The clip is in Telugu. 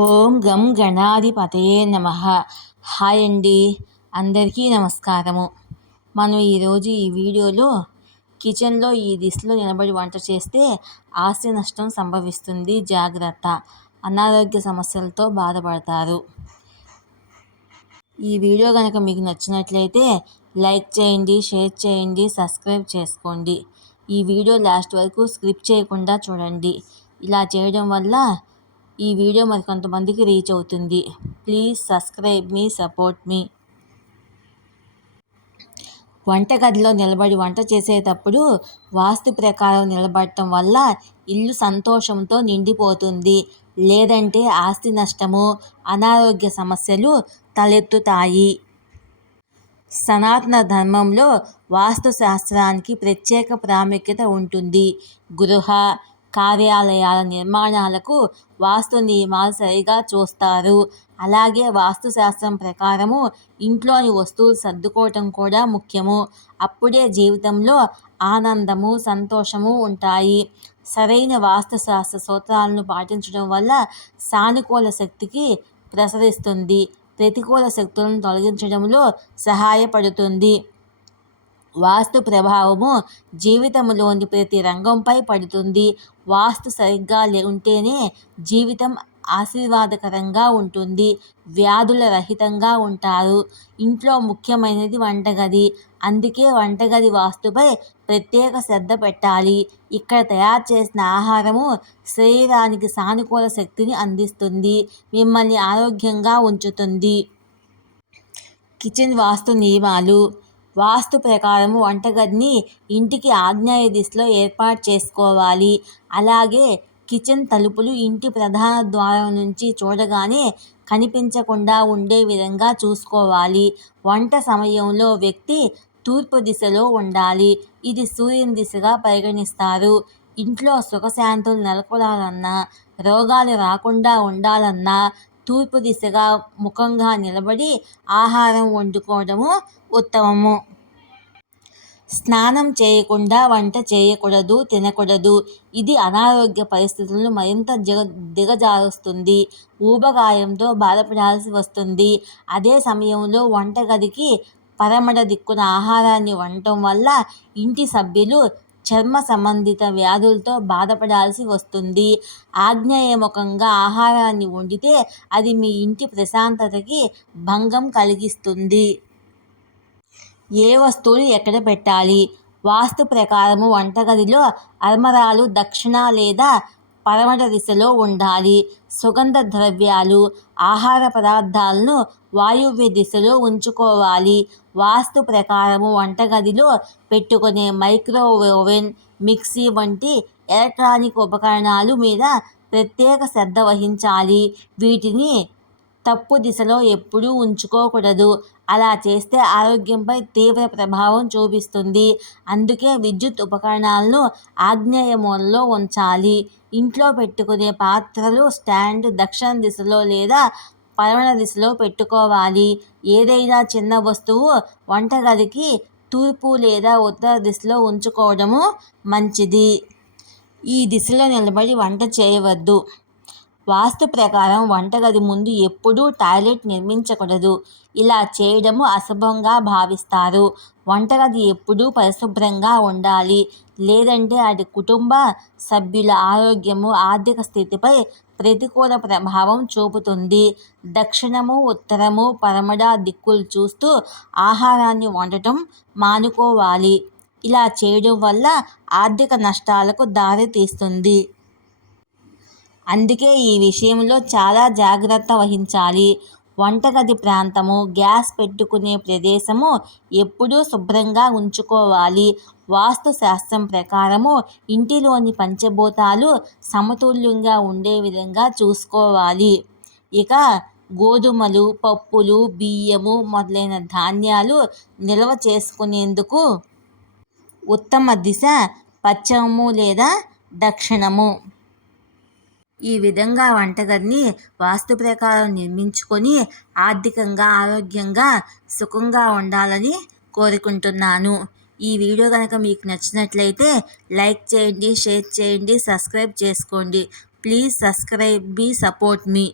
ఓం గం గణాధిపతయే నమ. హాయ్ అండి. అందరికీ నమస్కారము. మనం ఈరోజు ఈ వీడియోలో కిచెన్లో ఈ దిశలో నిలబడి వంట చేస్తే ఆస్తి నష్టం సంభవిస్తుంది. జాగ్రత్త. అనారోగ్య సమస్యలతో బాధపడతారు. ఈ వీడియో కనుక మీకు నచ్చినట్లయితే లైక్ చేయండి షేర్ చేయండి సబ్స్క్రైబ్ చేసుకోండి. ఈ వీడియో లాస్ట్ వరకు స్క్రిప్ట్ చేయకుండా చూడండి. ఇలా చేయడం వల్ల ఈ వీడియో మరి కొంతమందికి రీచ్ అవుతుంది. ప్లీజ్ సబ్స్క్రైబ్ మీ సపోర్ట్ మీ. వంటగదిలో నిలబడి వంట చేసేటప్పుడు వాస్తు ప్రకారం నిలబడటం వల్ల ఇల్లు సంతోషంతో నిండిపోతుంది. లేదంటే ఆస్తి నష్టము అనారోగ్య సమస్యలు తలెత్తుతాయి. సనాతన ధర్మంలో వాస్తు శాస్త్రానికి ప్రత్యేక ప్రాముఖ్యత ఉంటుంది. గృహ కార్యాలయాల నిర్మాణాలకు వాస్తు నియమాలు సరిగా చూస్తారు. అలాగే వాస్తుశాస్త్రం ప్రకారము ఇంట్లోని వస్తువులు సర్దుకోవటం కూడా ముఖ్యము. అప్పుడే జీవితంలో ఆనందము సంతోషము ఉంటాయి. సరైన వాస్తుశాస్త్ర సూత్రాలను పాటించడం వల్ల సానుకూల శక్తికి ప్రసరిస్తుంది. ప్రతికూల శక్తులను తొలగించడంలో సహాయపడుతుంది. వాస్తు ప్రభావము జీవితంలోని ప్రతి రంగంపై పడుతుంది. వాస్తు సరిగ్గా ఉంటేనే జీవితం ఆశీర్వాదకరంగా ఉంటుంది. వ్యాధుల రహితంగా ఉంటారు. ఇంట్లో ముఖ్యమైనది వంటగది. అందుకే వంటగది వాస్తుపై ప్రత్యేక శ్రద్ధ పెట్టాలి. ఇక్కడ తయారు చేసిన ఆహారము శరీరానికి సానుకూల శక్తిని అందిస్తుంది. మిమ్మల్ని ఆరోగ్యంగా ఉంచుతుంది. కిచెన్ వాస్తు నియమాలు. వాస్తు ప్రకారము వంటగదిని ఇంటికి ఆగ్నేయ దిశలో ఏర్పాటు చేసుకోవాలి. అలాగే కిచెన్ తలుపులు ఇంటి ప్రధాన ద్వారం నుంచి చూడగానే కనిపించకుండా ఉండే విధంగా చూసుకోవాలి. వంట సమయంలో వ్యక్తి తూర్పు దిశలో ఉండాలి. ఇది సూర్యుని దిశగా పరిగణిస్తారు. ఇంట్లో సుఖశాంతులు నెలకొనాలన్నా రోగాలు రాకుండా ఉండాలన్నా తూర్పు దిశగా ముఖంగా నిలబడి ఆహారం వండుకోవడము ఉత్తమము. స్నానం చేయకుండా వంట చేయకూడదు తినకూడదు. ఇది అనారోగ్య పరిస్థితులను మరింత దిగ దిగజారుస్తుంది. ఊబగాయంతో బాధపడాల్సి వస్తుంది. అదే సమయంలో వంటగదికి పరమడ దిక్కున ఆహారాన్ని వండటం వల్ల ఇంటి సభ్యులు చర్మ సంబంధిత వ్యాధులతో బాధపడాల్సి వస్తుంది. ఆగ్నేయముఖంగా ఆహారాన్ని వండితే అది మీ ఇంటి ప్రశాంతతకి భంగం కలిగిస్తుంది. ఏ వస్తువులు ఎక్కడ పెట్టాలి? వాస్తు ప్రకారము వంటగదిలో అర్మరాలు దక్షిణ లేదా పరమట దిశలో ఉండాలి. సుగంధ ద్రవ్యాలు ఆహార పదార్థాలను వాయువ్య దిశలో ఉంచుకోవాలి. వాస్తు ప్రకారము వంటగదిలో పెట్టుకునే మైక్రోవేవెన్ మిక్సీ వంటి ఎలక్ట్రానిక్ ఉపకరణాలు మీద ప్రత్యేక శ్రద్ధ వహించాలి. వీటిని తప్పు దిశలో ఎప్పుడూ ఉంచుకోకూడదు. అలా చేస్తే ఆరోగ్యంపై తీవ్ర ప్రభావం చూపిస్తుంది. అందుకే విద్యుత్ ఉపకరణాలను ఆగ్నేయ మూలలో ఉంచాలి. ఇంట్లో పెట్టుకునే పాత్రలు స్టాండ్ దక్షిణ దిశలో లేదా పడమర దిశలో పెట్టుకోవాలి. ఏదైనా చిన్న వస్తువు వంటగదికి తూర్పు లేదా ఉత్తర దిశలో ఉంచుకోవడము మంచిది. ఈ దిశలో నిలబడి వంట చేయవద్దు. వాస్తు ప్రకారం వంటగది ముందు ఎప్పుడూ టాయిలెట్ నిర్మించకూడదు. ఇలా చేయడము అశుభంగా భావిస్తారు. వంటగది ఎప్పుడూ పరిశుభ్రంగా ఉండాలి. లేదంటే అది కుటుంబ సభ్యుల ఆరోగ్యము ఆర్థిక స్థితిపై ప్రతికూల ప్రభావం చూపుతుంది. దక్షిణము ఉత్తరము పరమడా దిక్కులు చూస్తూ ఆహారాన్ని వండటం మానుకోవాలి. ఇలా చేయడం వల్ల ఆర్థిక నష్టాలకు దారి తీస్తుంది. అందుకే ఈ విషయంలో చాలా జాగ్రత్త వహించాలి. వంటగది ప్రాంతము గ్యాస్ పెట్టుకునే ప్రదేశము ఎప్పుడూ శుభ్రంగా ఉంచుకోవాలి. వాస్తు శాస్త్రం ప్రకారము ఇంటిలోని పంచభూతాలు సమతుల్యంగా ఉండే విధంగా చూసుకోవాలి. ఇక గోధుమలు పప్పులు బియ్యము మొదలైన ధాన్యాలు నిల్వ చేసుకునేందుకు ఉత్తమ దిశ పశ్చిమము లేదా దక్షిణము. ఈ విధంగా వంటగదిని వాస్తు ప్రకారం నిర్మించుకొని ఆర్థికంగా ఆరోగ్యంగా సుఖంగా ఉండాలని కోరుకుంటున్నాను. ఈ వీడియో కనుక మీకు నచ్చినట్లయితే లైక్ చేయండి షేర్ చేయండి సబ్స్క్రైబ్ చేసుకోండి. Please subscribe be support me.